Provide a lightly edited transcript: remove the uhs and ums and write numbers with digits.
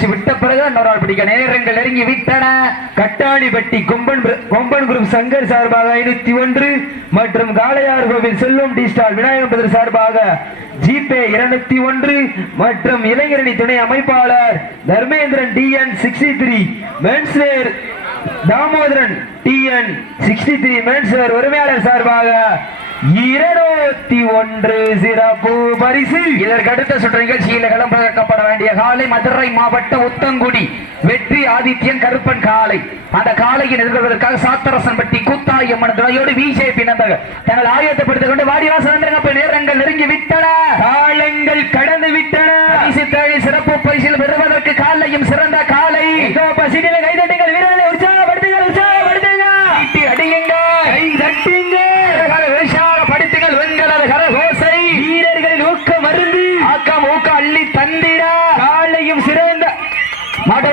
மூச்சு விட்ட பிறகு இன்னொரு ஆள் பிடிக்க நேரங்கள் நெருங்கி விட்டன. கட்டாளிப்பட்டி கொம்பன் குரூப் சங்கர் சார்பாக 501 மற்றும் காளையார் கோவில் செல்வம் டி ஸ்டார் விநாயகர் சார்பாக ஜிபே 201 மற்றும் இளைஞரணி துணை அமைப்பாளர் Dharmendran TN 63 menswear Damodaran TN 63 menswear உரிமையாளர் சார்பாக 201 சிறப்பு பரிசு. இதற்கு அடுத்த சுற்று நிகழ்ச்சியில் களம்பட வேண்டிய காலை மதுரை மாவட்ட உத்தங்குடி வெற்றி ஆதித்யன் கருப்பன் காலை. அந்த காலையை எதிர்கொள்வதற்காக சாத்தரசன்பட்டி கூத்தாயம்மன் துணையோடு பிஜேபி நண்பர்கள் தங்கள் ஆயத்தப்படுத்திக் கொண்டு வாடிவாசல் நேரங்கள் நெருங்கி விட்டன. காலங்கள் கடந்து விட்டன. சிறப்பு பரிசில் பெறுவதற்கு காலையும் சிறந்த காலை. கைதட்டுங்கள் வீரர்களை உற்சாகப்படுத்துங்கள் அடியுங்கள் கை தட்டுங்க படுத்துங்கள் வெண்கலர் கரகோசை வீரர்களின் ஊக்க மருந்து ஆக்கம் ஊக்க அள்ளி தந்திட காலையும் சிறந்த மாட்ட